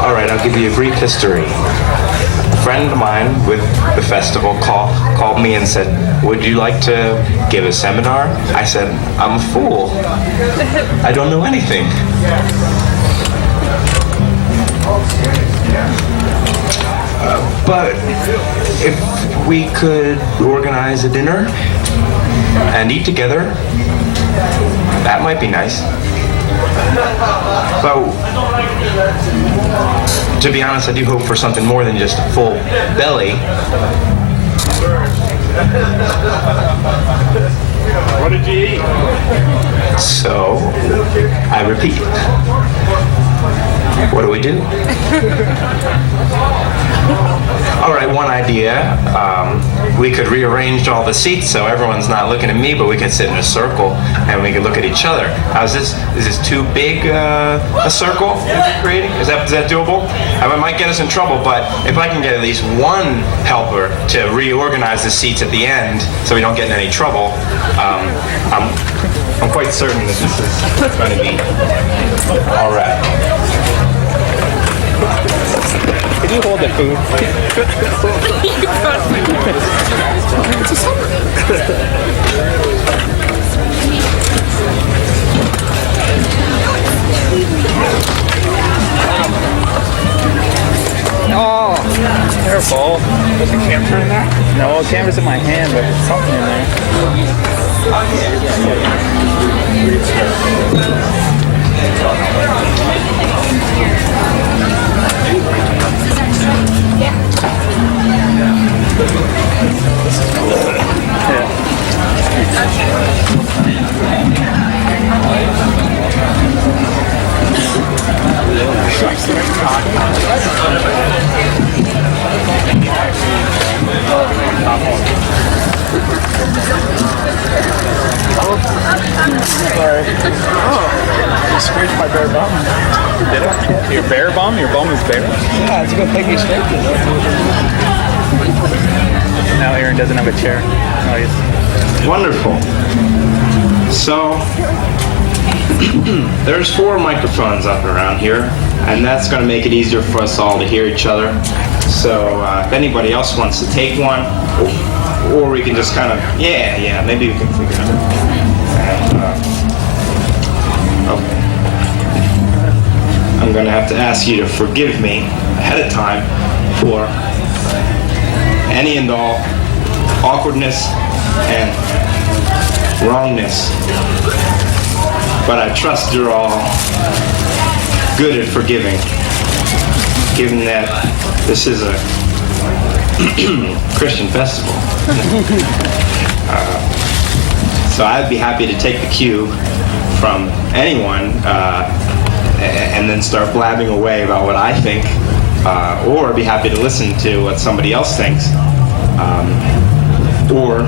All right, I'll give you a brief history. A friend of mine with the festival called me and said, would you like to give a seminar? I said, I'm a fool. I don't know anything. But if we could organize a dinner and eat together, that might be nice. But to be honest, I do hope for something more than just a full belly. What did you eat? So, I repeat. What do we do? All right, one idea. We could rearrange all the seats so everyone's not looking at me, but we could sit in a circle and we could look at each other. Is this too big a circle we're creating? Is that doable? It might get us in trouble, but if I can get at least one helper to reorganize the seats at the end so we don't get in any trouble, I'm quite certain that this is going to be all right. Can you hold the food? It's a supper. Oh, careful. There's a camera in there? No, camera's in my hand, but there's something in Sorry. Oh, you scraped my bare bum. Did it? Your bare bum? Your bum is bare? Yeah, it's a good thing you scraped it. Now Aaron doesn't have a chair. Oh, he's... Wonderful. So, there's 4 microphones up around here, and that's going to make it easier for us all to hear each other. So, if anybody else wants to take one, or we can just kind of, maybe we can figure it out. And, okay. I'm going to have to ask you to forgive me ahead of time for any and all awkwardness and wrongness. But I trust you're all good at forgiving, given that this is a Christian festival. So I'd be happy to take the cue from anyone and then start blabbing away about what I think, or be happy to listen to what somebody else thinks, or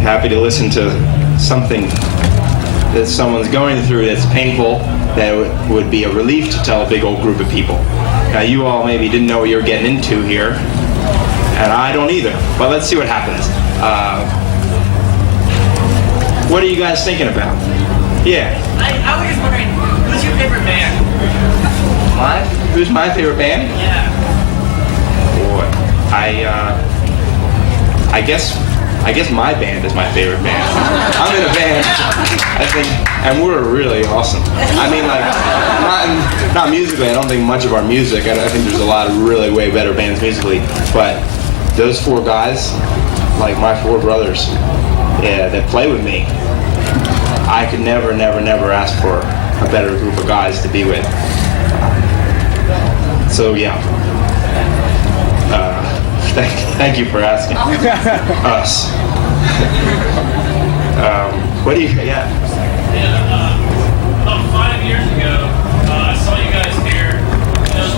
happy to listen to something that someone's going through that's painful that would be a relief to tell a big old group of people. Now you all maybe didn't know what you were getting into here, and I don't either, but let's see what happens. What are you guys thinking about? Yeah. I was just wondering, who's your favorite band? Who's my favorite band? Yeah. Boy, I guess my band is my favorite band. I'm in a band, I think, and we're really awesome. I mean, like, not musically. I don't think much of our music. I think there's a lot of really way better bands musically, but those 4 guys, like my 4 brothers, that play with me, I could never ask for a better group of guys to be with. So yeah. Thank you for asking. Us. What do you? Yeah. About 5 years ago, I saw you guys here.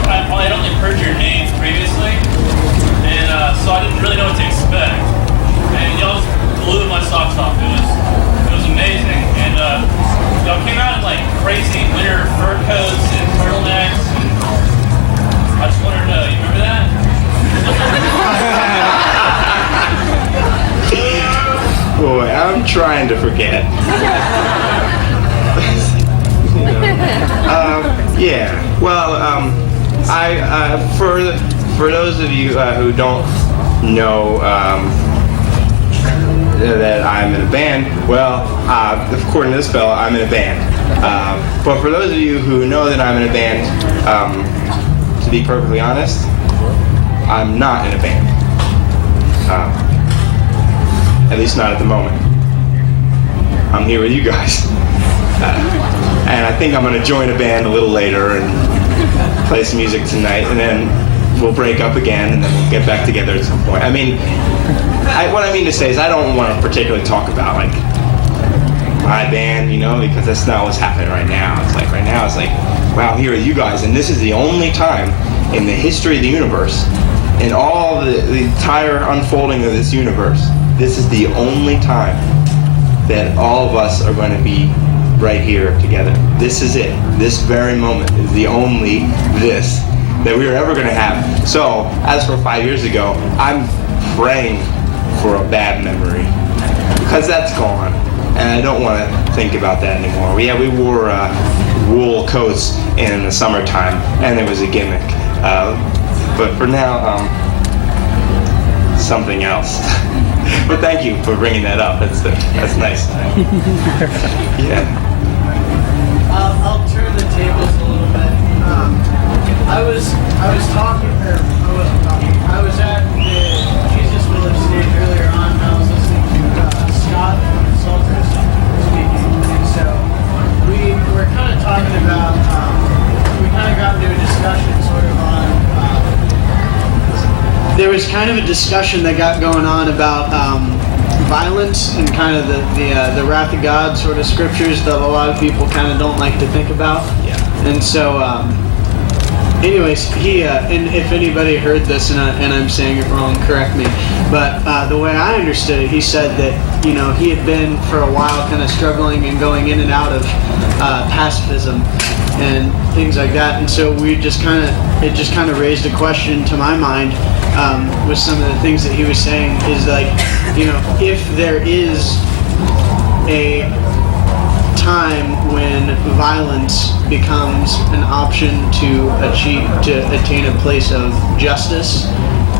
I had only heard your names previously, and so I didn't really know what to expect. And y'all just blew my socks off. It was amazing. And y'all came out in like crazy winter fur coats and turtlenecks. And I just wondered, you remember that? Boy, I'm trying to forget. Yeah. Well, For those of you who don't know that I'm in a band, well, according to this fella, I'm in a band. But for those of you who know that I'm in a band, to be perfectly honest, I'm not in a band. At least not at the moment. I'm here with you guys. And I think I'm going to join a band a little later and play some music tonight, and then we'll break up again, and then we'll get back together at some point. I mean, what I mean to say is I don't want to particularly talk about, like, my band, because that's not what's happening right now. It's like, right now, it's like, wow, here are you guys, and this is the only time in the history of the universe, in all the entire unfolding of this universe, this is the only time that all of us are going to be right here together. This is it. This very moment is the only this that we are ever going to have. So, as for 5 years ago, I'm praying for a bad memory, because that's gone, and I don't want to think about that anymore. We wore wool coats in the summertime, and it was a gimmick. But for now, something else. But thank you for bringing that up. That's nice. Yeah. I'll turn the tables a little bit. I was talking, or I wasn't talking. I was at the Jesus Village stage earlier on, and I was listening to Scott from Salters speaking, and so we were kind of talking about. We kind of got into a discussion, sort of on. There was kind of a discussion that got going on about violence and kind of the wrath of God sort of scriptures that a lot of people kind of don't like to think about. Yeah. And so, anyways, he and if anybody heard this and I'm saying it wrong, correct me. But the way I understood it, he said that he had been for a while kind of struggling and going in and out of pacifism and things like that. And so it just kind of raised a question to my mind. With some of the things that he was saying is like, if there is a time when violence becomes an option to attain a place of justice,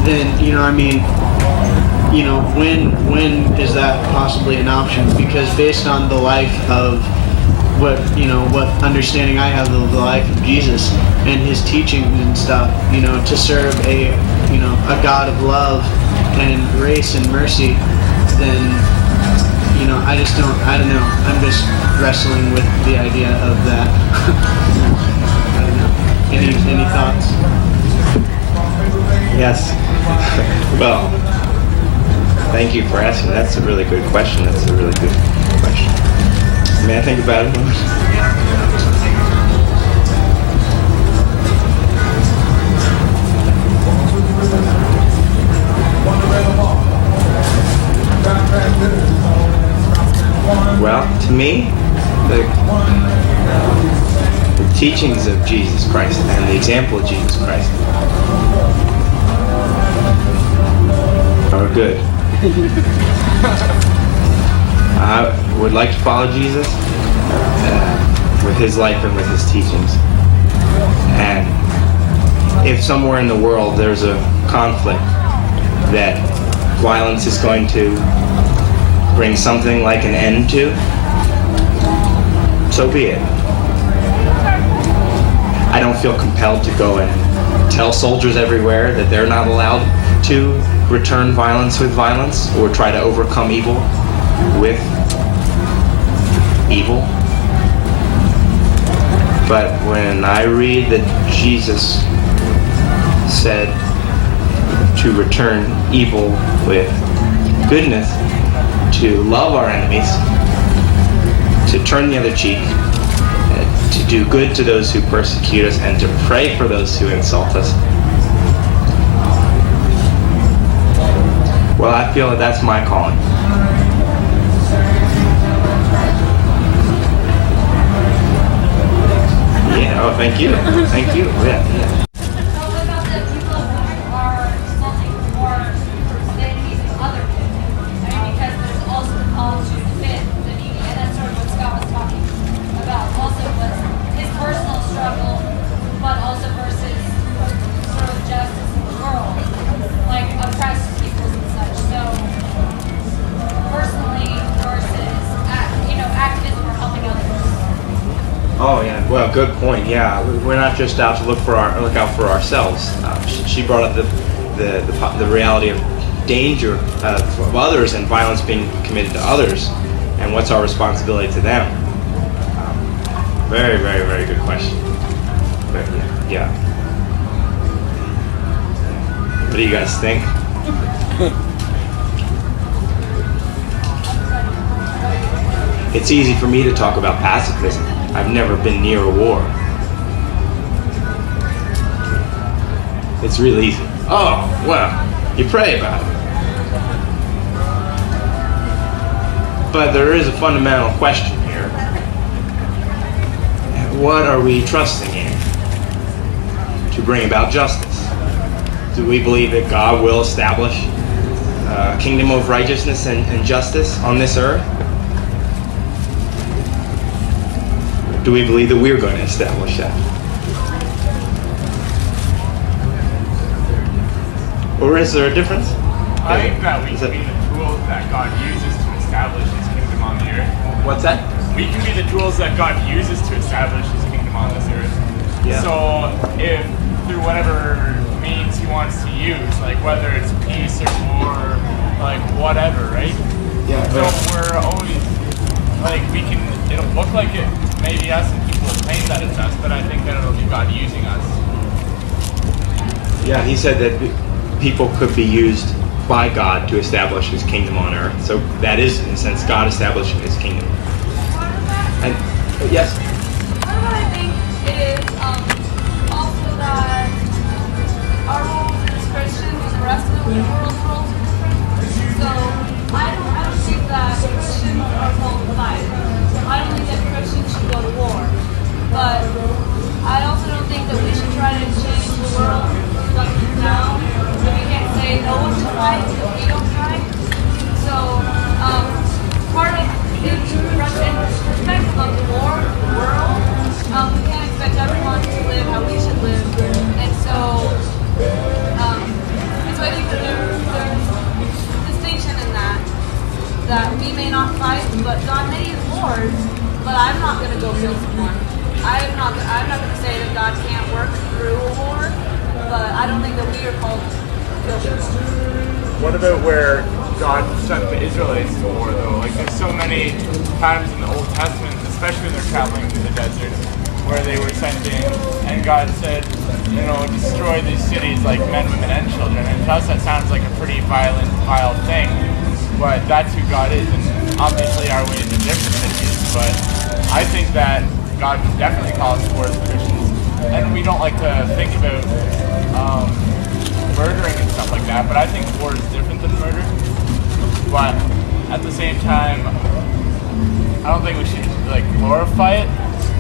then when is that possibly an option? Because based on the life of what understanding I have of the life of Jesus and his teachings and stuff, to serve a God of love and grace and mercy, then I don't know. I'm just wrestling with the idea of that. I don't know. Any thoughts? Yes. Well, thank you for asking. That's a really good question. May I think about it a moment? Well, to me, the teachings of Jesus Christ and the example of Jesus Christ are good. I would like to follow Jesus with his life and with his teachings. And if somewhere in the world there's a conflict that violence is going to bring something like an end to, so be it. I don't feel compelled to go and tell soldiers everywhere that they're not allowed to return violence with violence or try to overcome evil with evil. But when I read that Jesus said to return evil with goodness, to love our enemies, to turn the other cheek, to do good to those who persecute us, and to pray for those who insult us, well, I feel that that's my calling. Yeah, oh, thank you. Thank you. Yeah. good point. Yeah, we're not just out to look out for ourselves. She brought up the reality of danger of others and violence being committed to others, and what's our responsibility to them. Very, very, very good question. But, yeah. What do you guys think? It's easy for me to talk about pacifism. I've never been near a war. It's really easy. Oh, well, you pray about it. But there is a fundamental question here. What are we trusting in to bring about justice? Do we believe that God will establish a kingdom of righteousness and justice on this earth? Do we believe that we're going to establish that? Or is there a difference? I think that we can be the tools that God uses to establish His kingdom on the earth. What's that? We can be the tools that God uses to establish His kingdom on this earth. Yeah. So if through whatever means He wants to use, like whether it's peace or war, like whatever, right? Yeah. So we're always like it'll look like it maybe us and people will claim that it's us, but I think that it'll be God using us. Yeah, he said that people could be used by God to establish His kingdom on earth. So that is, in a sense, God establishing His kingdom. And yes. Part of what I think is also that our roles as Christians and the rest of the world's roles are different. So I don't think that Christians are called to fight. I don't think that Christians should go to war. But I also don't think that we should try to change the world now. But we can't say no one should fight if we don't fight. So part of in perspective of the world, we can't expect everyone to live how we should live. And so I think that there's distinction in that we may not fight, but God may use wars, but I'm not going to go kill someone. I'm not going to say that God can't work through a war, but I don't think that we are called to kill people. What about where God sent the Israelites to war, though? Like, there's so many times in the Old Testament, especially when they're traveling through the desert, where they were sent in, and God said, destroy these cities like men, women, and children. And to us, that sounds like a pretty violent, vile thing, but that's who God is, and obviously our ways are different than His, but I think that God can definitely call us to war as Christians, and we don't like to think about murdering and stuff like that, but I think war is different than murder. But at the same time, I don't think we should glorify it,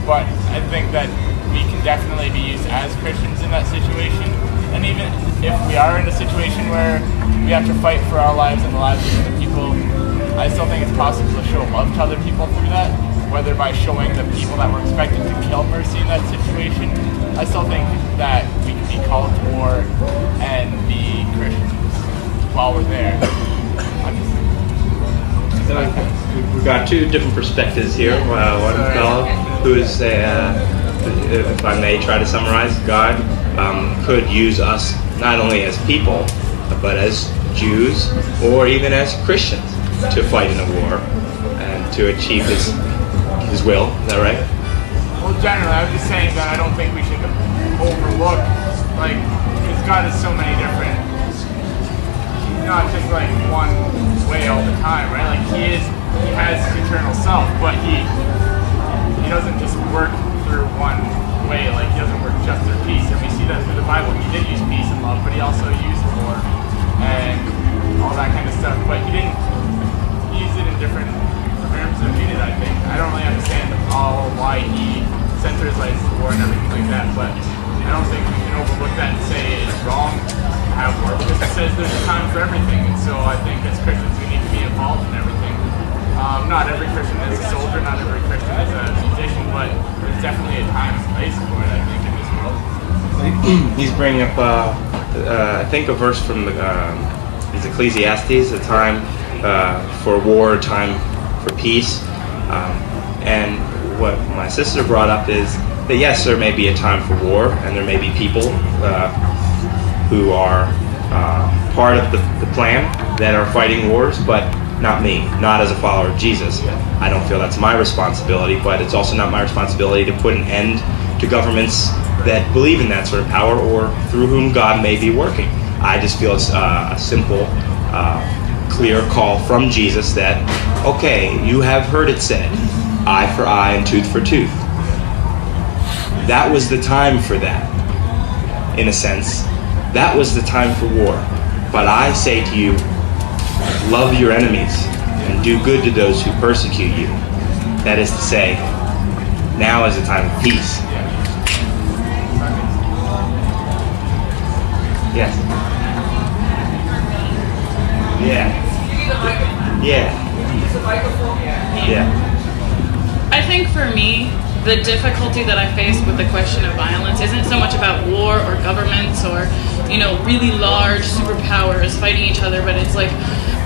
but I think that we can definitely be used as Christians in that situation. And even if we are in a situation where we have to fight for our lives and the lives of other people, I still think it's possible to show love to other people through that, whether by showing the people that were expected to kill mercy in that situation. I still think that we can be called to war and be Christians while we're there. We've got two different perspectives here. One fellow who is, if I may try to summarize, God could use us not only as people, but as Jews or even as Christians to fight in a war and to achieve His will. Is that right? Well, generally, I was just saying that I don't think we should overlook, because God is so many different. He's not just one way all the time, right? He has His eternal self, but he doesn't just work through one way. He doesn't work just through peace, and we see that through the Bible. He did use peace and love, but He also used war and all that kind of stuff. But He didn't use it in different terms than we did, I think. I don't really understand why He sent His life to war and everything like that, but I don't think we can overlook that and say it's wrong to have war, because it says there's a time for everything, and so I think as Christians we need to be involved in everything. Not every Christian is a soldier, not every Christian is a musician, but there's definitely a time and place for it, I think, in this world. He's bringing up, I think, a verse from Ecclesiastes, a time for war, a time for peace. And what my sister brought up is that yes, there may be a time for war, and there may be people who are part of the plan that are fighting wars, but not me, not as a follower of Jesus. I don't feel that's my responsibility, but it's also not my responsibility to put an end to governments that believe in that sort of power or through whom God may be working. I just feel it's a simple, clear call from Jesus that, okay, you have heard it said, eye for eye and tooth for tooth. That was the time for that, in a sense. That was the time for war. But I say to you, love your enemies and do good to those who persecute you. That is to say, now is a time of peace. Yes. Yeah. Yeah. Yeah. I think for me, the difficulty that I face with the question of violence isn't so much about war or governments or, really large superpowers fighting each other, but it's like,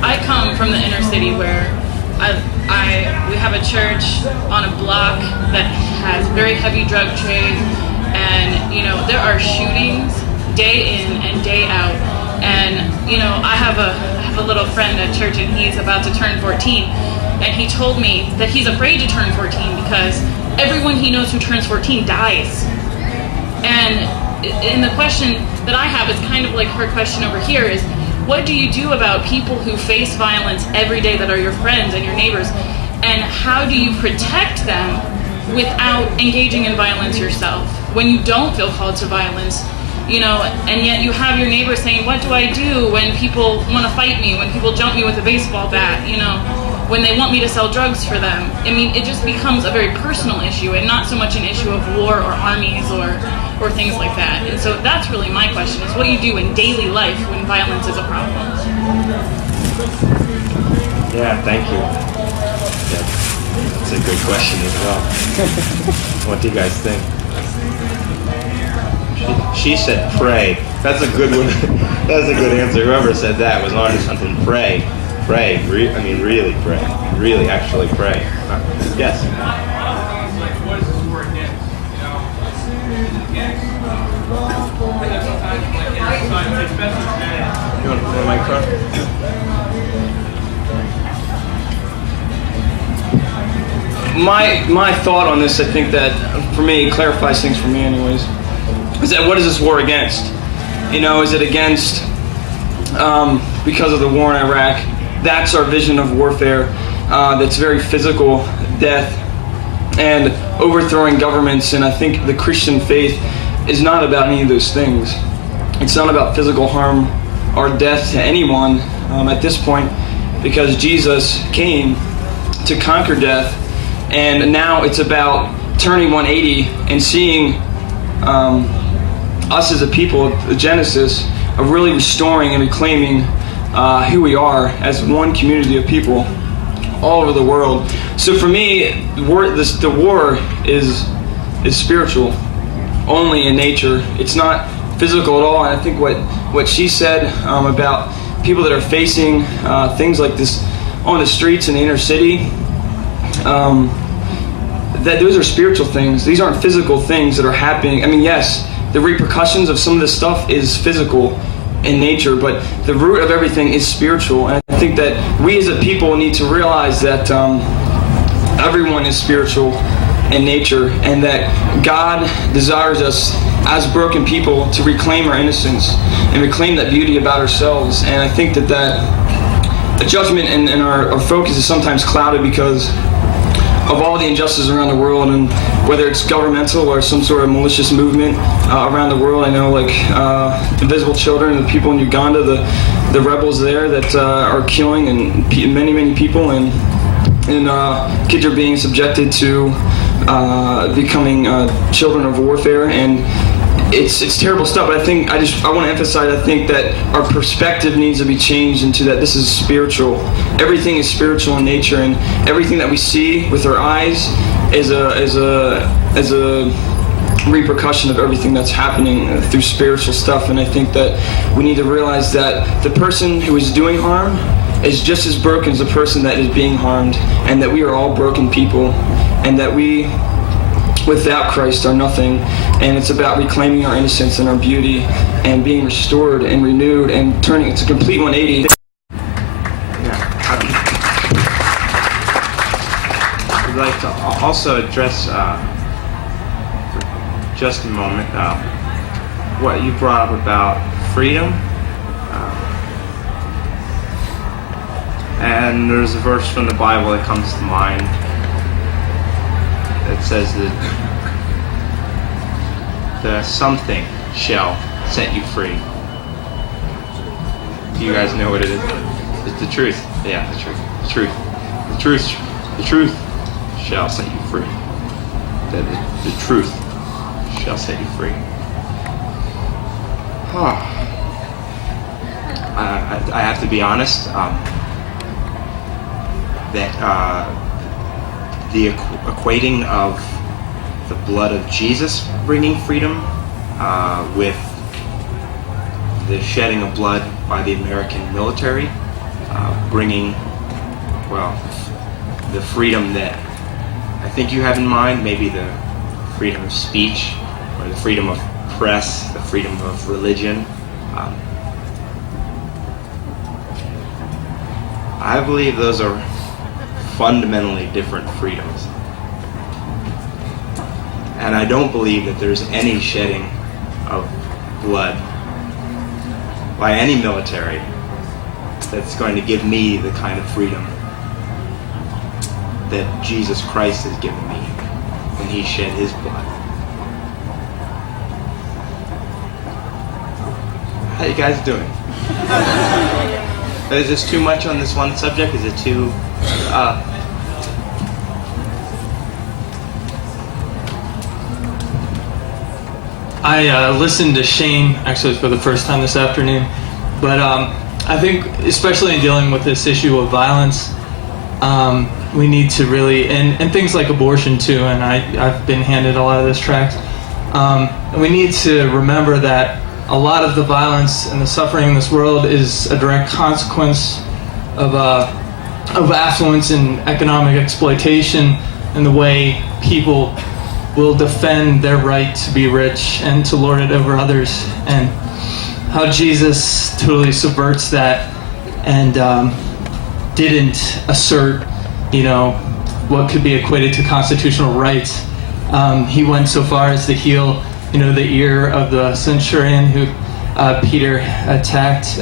I come from the inner city where we have a church on a block that has very heavy drug trade, and, there are shootings day in and day out, and, I have a little friend at church, and he's about to turn 14, and he told me that he's afraid to turn 14 because everyone he knows who turns 14 dies. And the question that I have is kind of like her question over here is, what do you do about people who face violence every day that are your friends and your neighbors? And how do you protect them without engaging in violence yourself? When you don't feel called to violence, and yet you have your neighbors saying, what do I do when people want to fight me, when people jump me with a baseball bat, when they want me to sell drugs for them? I mean, it just becomes a very personal issue and not so much an issue of war or armies or things like that. And so that's really my question, is what you do in daily life when violence is a problem. Yeah, thank you. That's a good question as well. What do you guys think? She said pray. That's a good one. That's a good answer. Whoever said that was onto something. Pray. Pray. Really pray. Really actually pray. Yes? What is this word against? It's best to You want to put a microphone? My thought on this, I think that, for me, clarifies things for me anyways, is that what is this war against? Is it against, because of the war in Iraq? That's our vision of warfare, that's very physical, death, and overthrowing governments. And I think the Christian faith is not about any of those things. It's not about physical harm or death to anyone at this point, because Jesus came to conquer death, and now it's about turning 180 and seeing us as a people, the Genesis, of really restoring and reclaiming who we are as one community of people all over the world. So for me, the war is spiritual, only in nature. It's not physical at all. And I think what she said about people that are facing things like this on the streets in the inner city, that those are spiritual things. These aren't physical things that are happening. I mean, yes, the repercussions of some of this stuff is physical in nature, but the root of everything is spiritual. And I think that we as a people need to realize that everyone is spiritual in nature, and that God desires us as broken people to reclaim our innocence and reclaim that beauty about ourselves. And I think that the judgment and our focus is sometimes clouded because of all the injustice around the world, and whether it's governmental or some sort of malicious movement around the world. I know, like Invisible Children, the people in Uganda, the rebels there that are killing and many people, and kids are being subjected to becoming children of warfare, and it's terrible stuff. But I want to emphasize, I think that our perspective needs to be changed into that this is spiritual. Everything is spiritual in nature, and everything that we see with our eyes is a repercussion of everything that's happening through spiritual stuff. And I think that we need to realize that the person who is doing harm is just as broken as the person that is being harmed, and that we are all broken people, and that we without Christ are nothing, and it's about reclaiming our innocence and our beauty and being restored and renewed and turning. It's a complete 180. I'd like to also address for just a moment what you brought up about freedom. And there's a verse from the Bible that comes to mind that says that the something shall set you free. Do you guys know what it is? It's the truth. Yeah, the truth. The truth. The truth. The truth shall set you free. The truth shall set you free. I have to be honest. That the equating of the blood of Jesus bringing freedom with the shedding of blood by the American military bringing, well, the freedom that I think you have in mind, maybe the freedom of speech or the freedom of press, the freedom of religion. I believe those are fundamentally different freedoms. And I don't believe that there's any shedding of blood by any military that's going to give me the kind of freedom that Jesus Christ has given me when he shed his blood. How you guys doing? Is this too much on this one subject? Is it too... I listened to Shane actually for the first time this afternoon, but I think especially in dealing with this issue of violence, we need to really, and things like abortion too, and I've been handed a lot of this tract, we need to remember that a lot of the violence and the suffering in this world is a direct consequence of affluence and economic exploitation and the way people will defend their right to be rich and to lord it over others, and how Jesus totally subverts that and didn't assert, what could be equated to constitutional rights. He went so far as to heal, the ear of the centurion who Peter attacked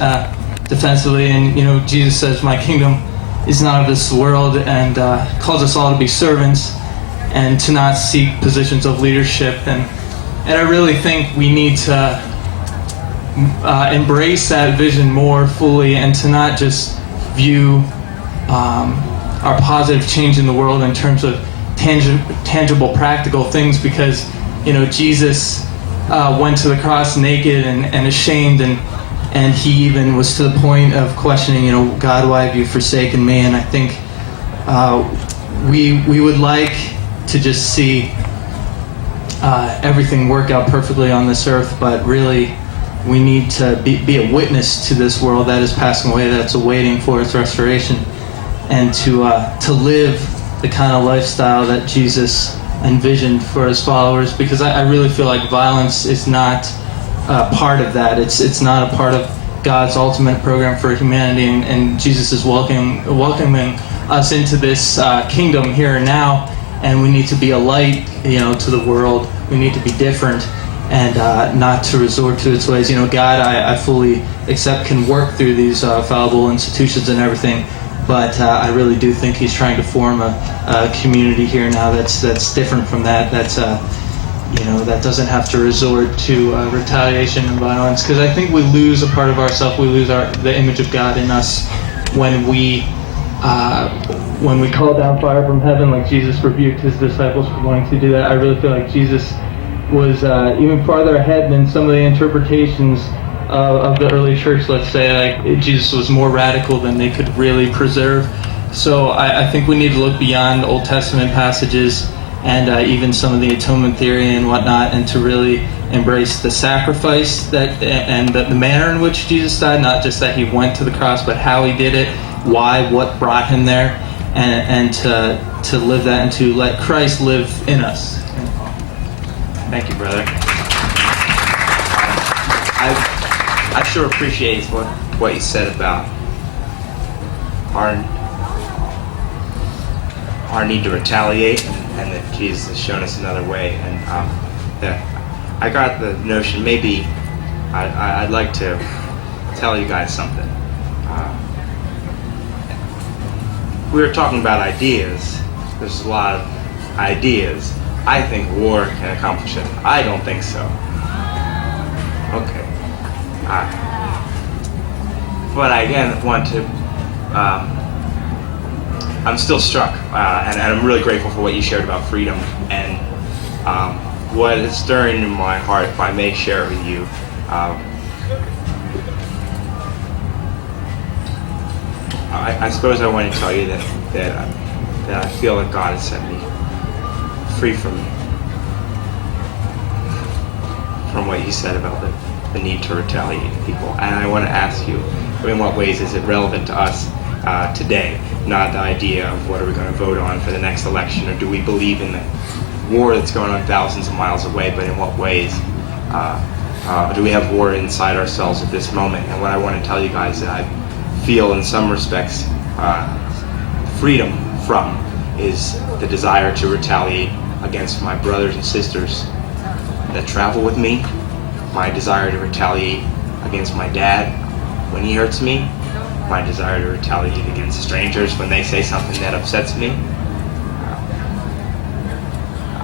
defensively, and Jesus says, "My kingdom is not of this world," and calls us all to be servants and to not seek positions of leadership. And I really think we need to embrace that vision more fully, and to not just view our positive change in the world in terms of tangible, practical things, because Jesus went to the cross naked and ashamed, and he even was to the point of questioning, God, why have you forsaken me? And I think we would like to just see everything work out perfectly on this earth, but really we need to be a witness to this world that is passing away, that's awaiting for its restoration, and to live the kind of lifestyle that Jesus envisioned for his followers, because I really feel like violence is not part of that. It's not a part of God's ultimate program for humanity, and Jesus is welcoming us into this kingdom here and now, and we need to be a light, to the world. We need to be different, and not to resort to its ways. God, I fully accept, can work through these fallible institutions and everything, but I really do think he's trying to form a community here now that's different from that. That's that doesn't have to resort to retaliation and violence, because I think we lose a part of ourselves. We lose the image of God in us when we call down fire from heaven, like Jesus rebuked his disciples for wanting to do that. I really feel like Jesus was even farther ahead than some of the interpretations of the early church, let's say. Like, Jesus was more radical than they could really preserve. So I think we need to look beyond Old Testament passages and even some of the atonement theory and whatnot, and to really embrace the sacrifice and the manner in which Jesus died, not just that he went to the cross, but how he did it, why, what brought him there, and to live that, and to let Christ live in us. Thank you, brother. I sure appreciate what you said about our need to retaliate, and that Jesus has shown us another way. And that I got the notion maybe I'd like to tell you guys something. We were talking about ideas. There's a lot of ideas. I think war can accomplish it. I don't think so. Okay. But I again want to. I'm still struck, and I'm really grateful for what you shared about freedom, and what is stirring in my heart, if I may share it with you. I suppose I want to tell you that I feel that God has set me free from what you said about the need to retaliate people. And I want to ask you, in what ways is it relevant to us today? Not the idea of what are we going to vote on for the next election, or do we believe in the war that's going on thousands of miles away, but in what ways do we have war inside ourselves at this moment? And what I want to tell you guys that I feel in some respects freedom from is the desire to retaliate against my brothers and sisters that travel with me, my desire to retaliate against my dad when he hurts me, my desire to retaliate against strangers when they say something that upsets me.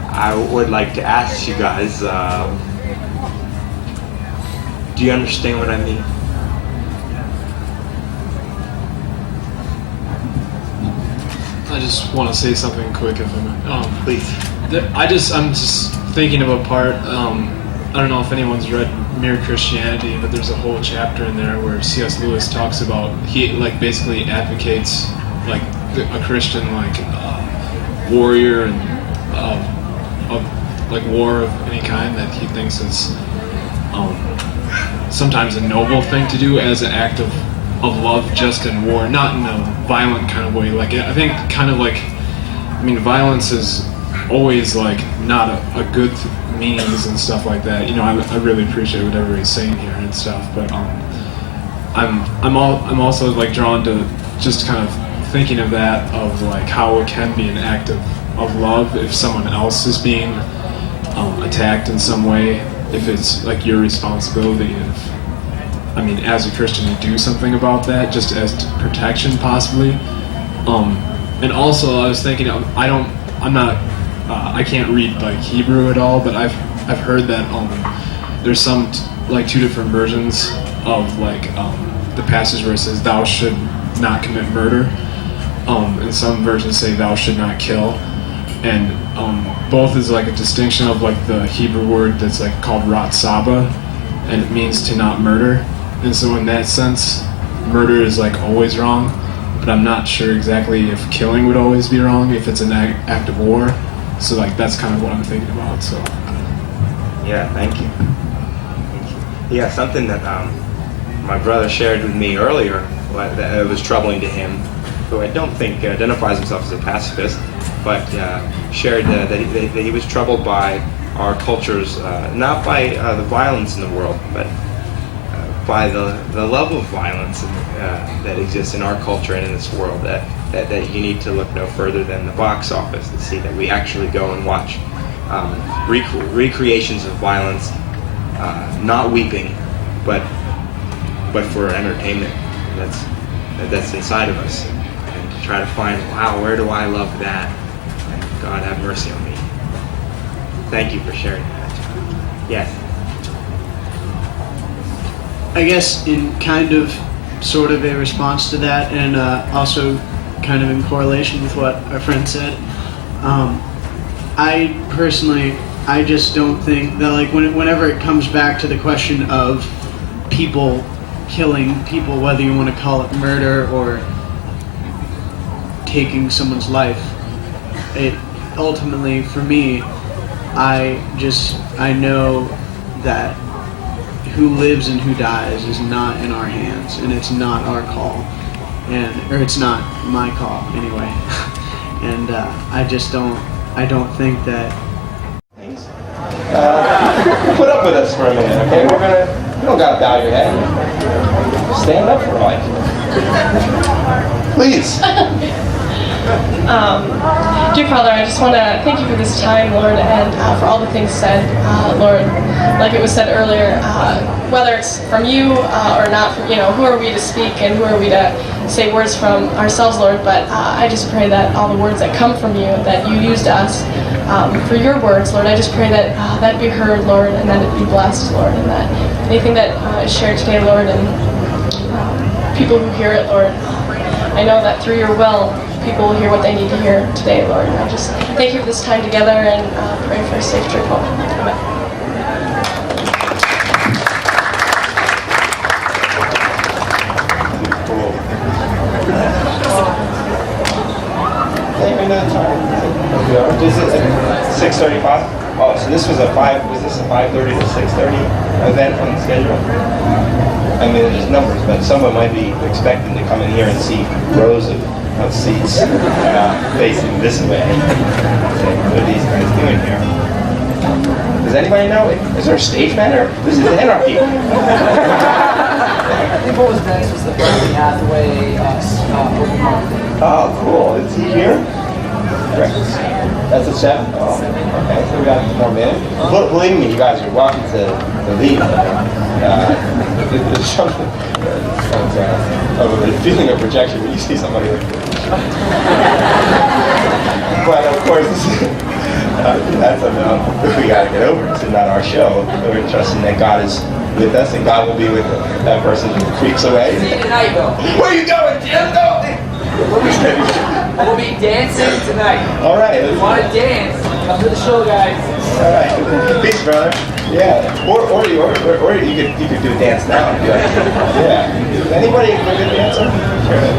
I would like to ask you guys, do you understand what I mean? I just want to say something quick, if I may. Please. I'm just thinking of a part. I don't know if anyone's read Mere Christianity, but there's a whole chapter in there where C.S. Lewis talks about, he basically advocates a Christian warrior and of war of any kind that he thinks is sometimes a noble thing to do as an act of love, just in war, not in a violent kind of way. I think violence is always not a good means and stuff like that. I really appreciate what everybody's saying here and stuff, but I'm also drawn to just kind of thinking of that, of how it can be an act of love if someone else is being attacked in some way, if it's your responsibility as a Christian to do something about that, just as protection possibly. And also I was thinking, I can't read Hebrew at all, but I've heard that there's some two different versions of the passage where it says thou should not commit murder, and some versions say thou should not kill, and both is a distinction of the Hebrew word that's called ratsaba, and it means to not murder. And so in that sense, murder is always wrong, but I'm not sure exactly if killing would always be wrong if it's an act of war. So that's kind of what I'm thinking about. So yeah, thank you. Yeah, something that my brother shared with me earlier that was troubling to him, who I don't think identifies himself as a pacifist, but shared that he was troubled by our culture's, not by the violence in the world, but by the level of violence that exists in our culture and in this world, that you need to look no further than the box office to see that we actually go and watch recreations of violence, not weeping, but for entertainment that's inside of us, and to try to find, wow, where do I love that? And God have mercy on me. Thank you for sharing that. Yes. I guess in sort of a response to that, and also kind of in correlation with what our friend said, I just don't think that whenever it comes back to the question of people killing people, whether you want to call it murder or taking someone's life, it ultimately, for me, I know that who lives and who dies is not in our hands, and it's not our call, or it's not my call anyway. And I don't think that. Thanks. Put up with us for a minute, okay? You don't gotta bow your head. Stand up for life. Please. Dear Father, I just want to thank you for this time, Lord, and for all the things said, Lord. Like it was said earlier, whether it's from you or not, from, who are we to speak and who are we to say words from ourselves, Lord? But I just pray that all the words that come from you, that you used us for your words, Lord, I just pray that that be heard, Lord, and that it be blessed, Lord, and that anything that is shared today, Lord, and people who hear it, Lord, I know that through your will, people will hear what they need to hear today, Lord. And I just thank you for this time together and pray for a safe trip home. Amen. Cool. Is it 6:35? Oh, so this was a 5:30 to 6:30 event on the schedule? I mean, there's numbers, but someone might be expecting to come in here and see rows of seats facing this way. What are these guys doing here? Does anybody know? Is there a stage manager? This is anarchy. I think what was nice was the Bernie Hathaway open mic. Oh, cool. Is he here? Great. That's a 7? Oh, okay. So we got more minutes. Believe me, you guys are welcome to leave. There's something of a feeling of rejection when you see somebody like this. But of course, that's enough. We got to get over. It's not our show. We're trusting that God is with us and God will be with that person who creeps away. See you tonight, though. Where are you going, Jim? Go! We'll be dancing tonight. All right. If you want to dance, come to the show, guys. All right. Peace, brother. Yeah. Or you could do a dance now. Yeah. Is anybody a good dancer? Sure.